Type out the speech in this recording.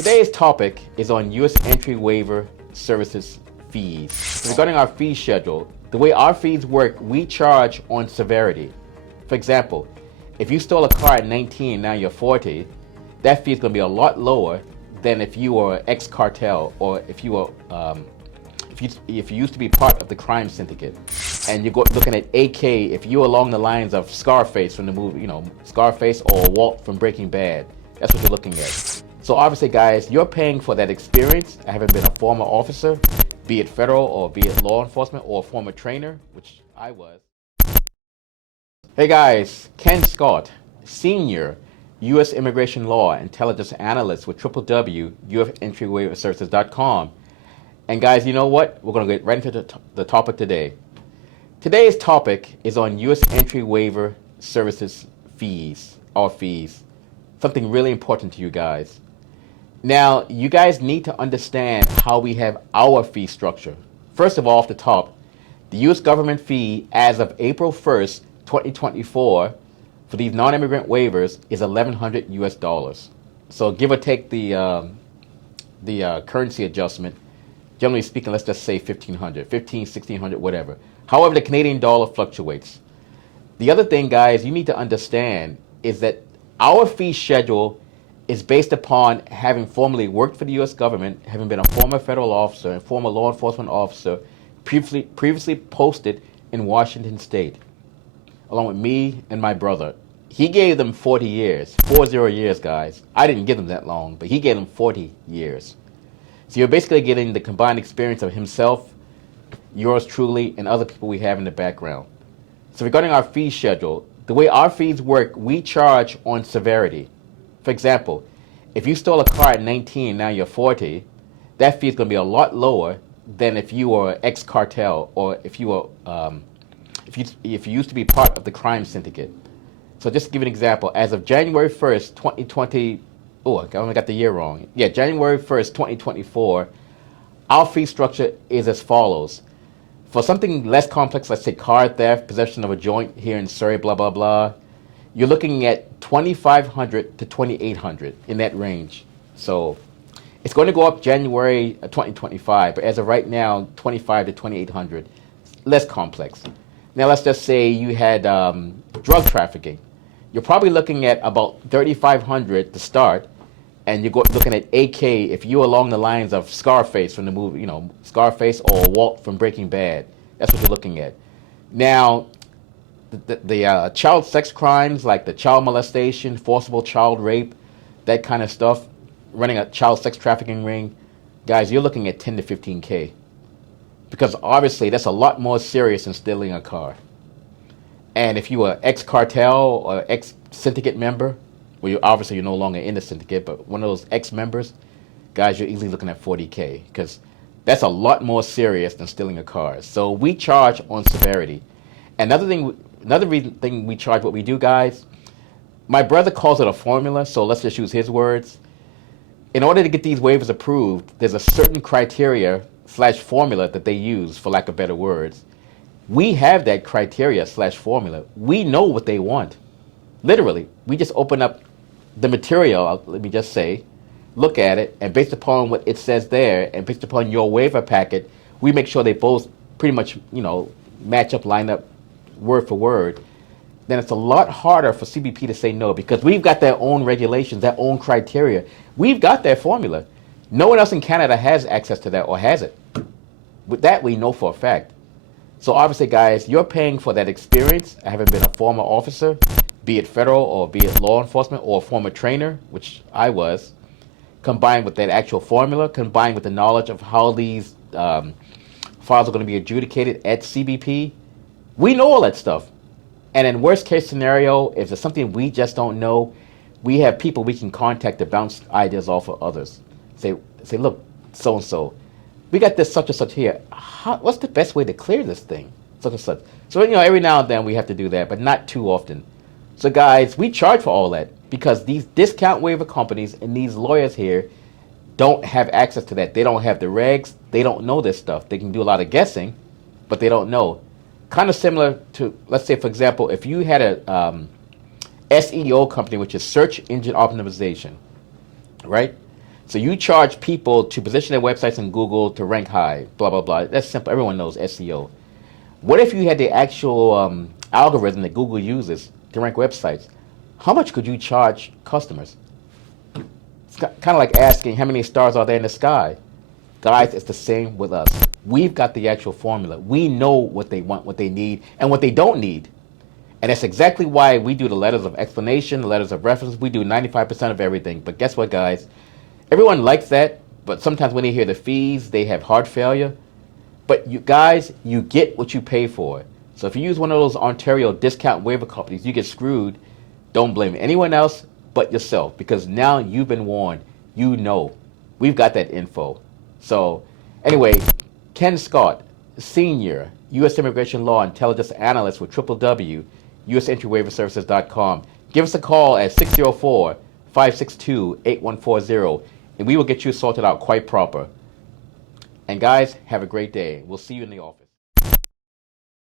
Today's topic is on U.S. entry waiver services fees. So regarding our fee schedule, the way our fees work, we charge on severity. For example, if you stole a car at 19 and now you're 40, that fee is going to be a lot lower than if you were ex-cartel or if you were if you used to be part of the crime syndicate. And you're looking at AK, if you're along the lines of Scarface from the movie, Scarface or Walt from Breaking Bad, that's what you're looking at. So obviously, guys, you're paying for that experience, having been a former officer, be it federal or be it law enforcement or a former trainer, which I was. Hey guys, Ken Scott, Senior U.S. Immigration Law Intelligence Analyst with www.usentrywaiverservices.com. And guys, you know what? We're going to get right into the topic today. Today's topic is on U.S. entry waiver services fees, our fees. Something really important to you guys. Now, you guys need to understand how we have our fee structure. First of all, off the top, the U.S. government fee as of April 1st, 2024, for these non-immigrant waivers is $1,100 US. So give or take the currency adjustment, generally speaking, let's just say $1,500, $1,600, whatever. However, the Canadian dollar fluctuates. The other thing, guys, you need to understand is that our fee schedule is based upon having formerly worked for the U.S. government, having been a former federal officer and former law enforcement officer, previously posted in Washington State, along with me and my brother. He gave them 40 years, 40 years, guys. I didn't give them that long, but he gave them 40 years. So you're basically getting the combined experience of himself, yours truly, and other people we have in the background. So regarding our fee schedule, the way our fees work, we charge on severity. For example, if you stole a car at 19 and now you're 40, that fee is going to be a lot lower than if you were ex-cartel or if you were if you used to be part of the crime syndicate. So just to give an example, as of January 1st, 2020, oh, I only got the year wrong. Yeah, January 1st, 2024, our fee structure is as follows. For something less complex, let's say car theft, possession of a joint here in Surrey, blah, blah, blah, you're looking at $2,500 to $2,800 in that range. So it's going to go up January 2025, but as of right now, $2,500 to $2,800, less complex. Now let's just say you had drug trafficking. You're probably looking at about $3,500 to start, and you're looking at AK if you're along the lines of Scarface from the movie, Scarface or Walt from Breaking Bad. That's what you're looking at. Now, the child sex crimes like the child molestation, forcible child rape, that kind of stuff, running a child sex trafficking ring, guys, you're looking at 10 to 15K. Because obviously that's a lot more serious than stealing a car. And if you were ex-cartel or ex-syndicate member, well, obviously you're no longer in the syndicate, but one of those ex-members, guys, you're easily looking at 40K, because that's a lot more serious than stealing a car. So we charge on severity. Another thing we charge, what we do, guys, my brother calls it a formula, so let's just use his words. In order to get these waivers approved, there's a certain criteria/formula that they use, for lack of better words. We have that criteria/formula. We know what they want. Literally, we just open up the material, let me just say, look at it, and based upon what it says there, and based upon your waiver packet, we make sure they both pretty much, match up, line up, word for word. Then it's a lot harder for CBP to say no, because we've got their own regulations, their own criteria. We've got their formula. No one else in Canada has access to that or has it. With that, we know for a fact. So obviously, guys, you're paying for that experience, having been a former officer, be it federal or be it law enforcement or a former trainer, which I was, combined with that actual formula, combined with the knowledge of how these files are going to be adjudicated at CBP. We know all that stuff. And in worst case scenario, if there's something we just don't know, we have people we can contact to bounce ideas off of others. Say, look, so-and-so, we got this such and such here. What's the best way to clear this thing? Such and such. So, every now and then we have to do that, but not too often. So, guys, we charge for all that because these discount waiver companies and these lawyers here don't have access to that. They don't have the regs. They don't know this stuff. They can do a lot of guessing, but they don't know. Kind of similar to, let's say, for example, if you had a SEO company, which is search engine optimization, right? So you charge people to position their websites in Google to rank high, blah, blah, blah. That's simple. Everyone knows SEO. What if you had the actual algorithm that Google uses to rank websites? How much could you charge customers? It's kind of like asking how many stars are there in the sky. Guys, it's the same with us. We've got the actual formula. We know what they want, what they need, and what they don't need. And that's exactly why we do the letters of explanation, the letters of reference. We do 95% of everything. But guess what, guys? Everyone likes that, but sometimes when they hear the fees, they have heart failure. But you guys, you get what you pay for. So if you use one of those Ontario discount waiver companies, you get screwed. Don't blame anyone else but yourself, because now you've been warned. You know. We've got that info. So anyway, Ken Scott, Senior, U.S. Immigration Law Intelligence Analyst with www.usentry-waiverservices.com. Give us a call at 604-562-8140, and we will get you sorted out quite proper. And guys, have a great day. We'll see you in the office.